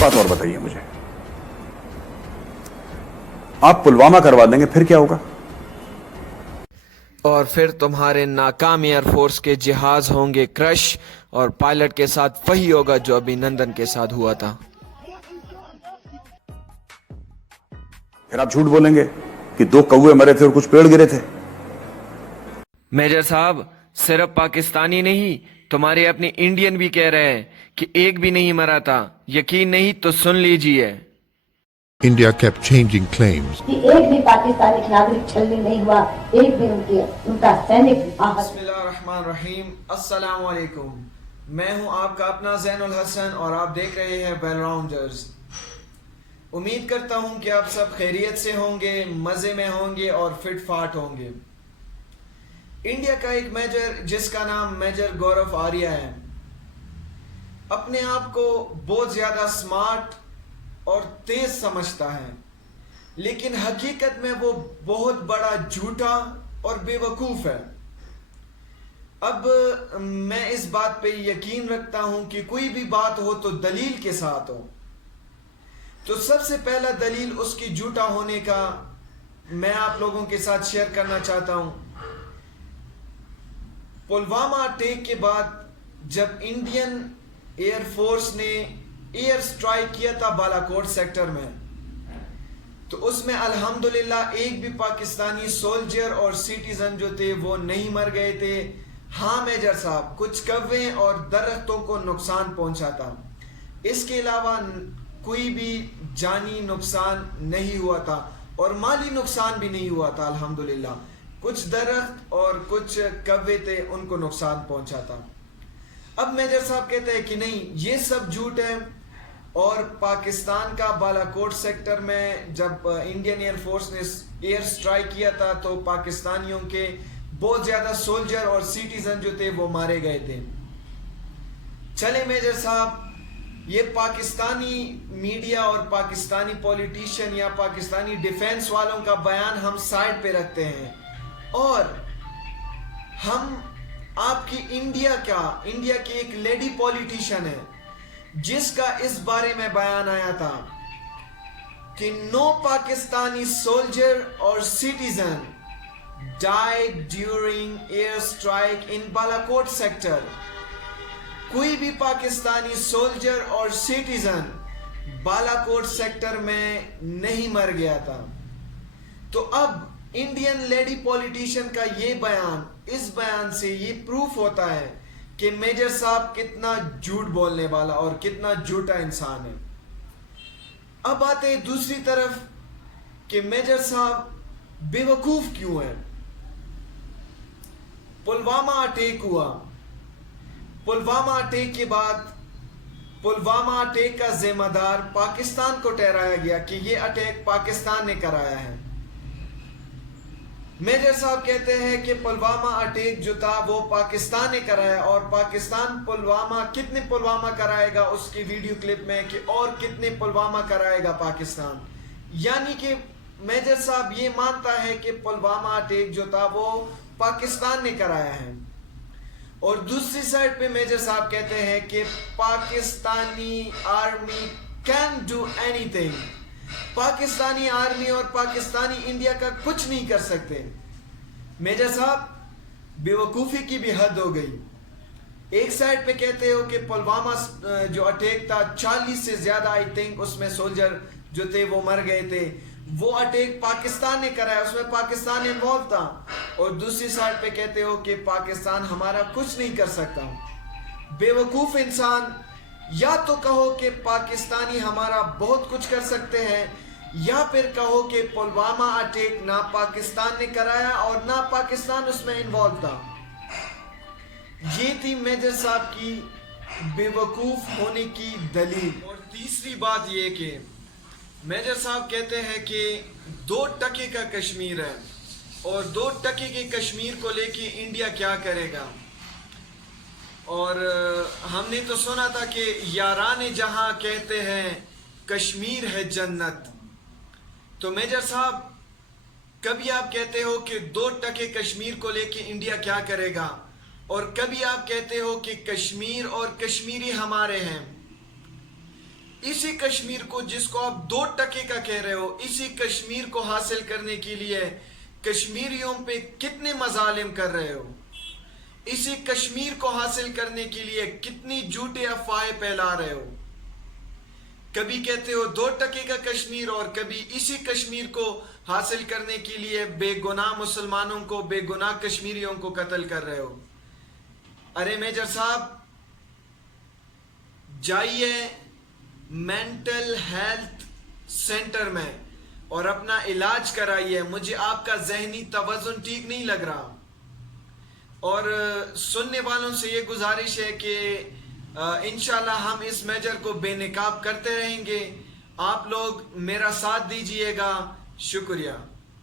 بات اور بتائیے مجھے, آپ پلوامہ کروا دیں گے پھر کیا ہوگا؟ اور پھر تمہارے ناکام ایئر فورس کے جہاز ہوں گے کرش, اور پائلٹ کے ساتھ وہی ہوگا جو ابھی نندن کے ساتھ ہوا تھا. پھر آپ جھوٹ بولیں گے کہ 2 کوے مرے تھے اور کچھ پیڑ گرے تھے. میجر صاحب, صرف پاکستانی نہیں, تمہارے اپنے انڈین بھی کہہ رہے ہیں کہ ایک بھی نہیں مرا تھا. یقین نہیں تو سن لیجئے. India kept changing claims. کہ ایک بھی پاکستانی ناگرک چھلنی نہیں ہوا, ایک بھی ان کا سینک بسم اللہ الرحمن الرحیم. السلام علیکم, میں ہوں آپ کا اپنا زین الحسن اور آپ دیکھ رہے ہیں بیل راؤنڈرز. امید کرتا ہوں کہ آپ سب خیریت سے ہوں گے, مزے میں ہوں گے اور فٹ فاٹ ہوں گے. انڈیا کا ایک میجر جس کا نام میجر گورو آریہ ہے, اپنے آپ کو بہت زیادہ سمارٹ اور تیز سمجھتا ہے, لیکن حقیقت میں وہ بہت بڑا جھوٹا اور بے وقوف ہے. اب میں اس بات پہ یقین رکھتا ہوں کہ کوئی بھی بات ہو تو دلیل کے ساتھ ہو. تو سب سے پہلا دلیل اس کی جھوٹا ہونے کا میں آپ لوگوں کے ساتھ شیئر کرنا چاہتا ہوں. پلوامہ اٹیک کے بعد جب انڈین ایئر فورس نے ایئر سٹرائک کیا تھا بالاکوٹ سیکٹر میں, تو اس میں الحمدللہ ایک بھی پاکستانی سولجر اور سٹیزن جو تھے وہ نہیں مر گئے تھے. ہاں میجر صاحب, کچھ کوے اور درختوں کو نقصان پہنچا تھا, اس کے علاوہ کوئی بھی جانی نقصان نہیں ہوا تھا اور مالی نقصان بھی نہیں ہوا تھا الحمدللہ. کچھ درخت اور کچھ کوے تھے, ان کو نقصان پہنچا تھا. اب میجر صاحب کہتے ہیں کہ نہیں, یہ سب جھوٹ ہے, اور پاکستان کا بالاکوٹ سیکٹر میں جب انڈین ایئر فورس نے ایئر سٹرائک کیا تھا تو پاکستانیوں کے بہت زیادہ سولجر اور سٹیزن جو تھے وہ مارے گئے تھے. چلے میجر صاحب, یہ پاکستانی میڈیا اور پاکستانی پولیٹیشین یا پاکستانی ڈیفنس والوں کا بیان ہم سائڈ پہ رکھتے ہیں, اور ہم آپ کی انڈیا کی ایک لیڈی پولیٹیشین ہے جس کا اس بارے میں بیان آیا تھا کہ نو پاکستانی سولجر اور citizen died during air strike in Balakot sector. کوئی بھی پاکستانی سولجر اور سٹیزن بالاکوٹ سیکٹر میں نہیں مر گیا تھا. تو اب انڈین لیڈی پولیٹیشین کا یہ بیان, اس بیان سے یہ پروف ہوتا ہے کہ میجر صاحب کتنا جھوٹ بولنے والا اور کتنا جھوٹا انسان ہے. اب آتے ہیں دوسری طرف کہ میجر صاحب بے وقوف کیوں ہیں. پلوامہ اٹیک ہوا, پلوامہ اٹیک کے بعد پلوامہ اٹیک کا ذمہ دار پاکستان کو ٹھہرایا گیا کہ یہ اٹیک پاکستان نے کرایا ہے. میجر صاحب کہتے ہیں کہ پلوامہ اٹیک جو تھا وہ پاکستان نے کرایا, اور پاکستان پلوامہ کتنے پلوامہ کرائے گا اس کی ویڈیو کلپ میں کہ اور کتنے پلوامہ کرائے گا پاکستان. یعنی کہ میجر صاحب یہ مانتا ہے کہ پلوامہ اٹیک جو تھا وہ پاکستان نے کرایا ہے, اور دوسری سائڈ پہ میجر صاحب کہتے ہیں کہ Pakistani army can do any thing. Pakistani army اور پاکستانی انڈیا کا کچھ نہیں کر سکتے. میجر صاحب بے وقوفی کی بھی حد ہو گئی. ایک سائڈ پہ کہتے ہو کہ پلوامہ جو اٹیک تھا 40 سے زیادہ آئی تھنک اس میں سولجر جو تھے وہ مر گئے تھے, وہ اٹیک پاکستان نے کرایا, اس میں پاکستان انوالو تھا, اور دوسری سائڈ پہ کہتے ہو کہ پاکستان ہمارا کچھ نہیں کر سکتا. بے وقوف انسان, یا تو کہو کہ پاکستانی ہمارا بہت کچھ کر سکتے ہیں, یا پھر کہو کہ پلوامہ اٹیک نہ پاکستان نے کرایا اور نہ پاکستان اس میں انوالو تھا. یہ تھی میجر صاحب کی بے وقوف ہونے کی دلیل. اور تیسری بات یہ کہ میجر صاحب کہتے ہیں کہ 2% کا کشمیر ہے, اور 2% کے کشمیر کو لے کے انڈیا کیا کرے گا. اور ہم نے تو سنا تھا کہ یاران جہاں کہتے ہیں کشمیر ہے جنت. تو میجر صاحب کبھی آپ کہتے ہو کہ 2% کشمیر کو لے کے انڈیا کیا کرے گا, اور کبھی آپ کہتے ہو کہ کشمیر اور کشمیری ہمارے ہیں. اسی کشمیر کو جس کو آپ 2% کا کہہ رہے ہو، اسی کشمیر کو حاصل کرنے کے لیے کشمیریوں پہ کتنے مظالم کر رہے ہو، اسی کشمیر کو حاصل کرنے کے لیے کتنی جھوٹے افواہیں پھیلا رہے ہو. کبھی کہتے ہو 2% کا کشمیر اور کبھی اسی کشمیر کو حاصل کرنے کے لیے بے گناہ مسلمانوں کو، بے گناہ کشمیریوں کو قتل کر رہے ہو. ارے میجر صاحب، جائیے مینٹل ہیلتھ سینٹر میں اور اپنا علاج کرائیے. مجھے آپ کا ذہنی توازن ٹھیک نہیں لگ رہا. اور سننے والوں سے یہ گزارش ہے کہ انشاءاللہ ہم اس میجر کو بے نقاب کرتے رہیں گے. آپ لوگ میرا ساتھ دیجئے گا. شکریہ.